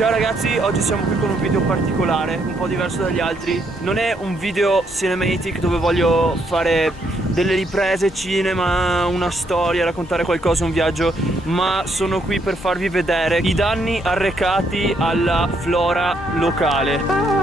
Ciao ragazzi, oggi siamo qui con un video particolare, un po' diverso dagli altri. Non è un video cinematic dove voglio fare delle riprese cinema, una storia, raccontare qualcosa, un viaggio, ma sono qui per farvi vedere i danni arrecati alla flora locale.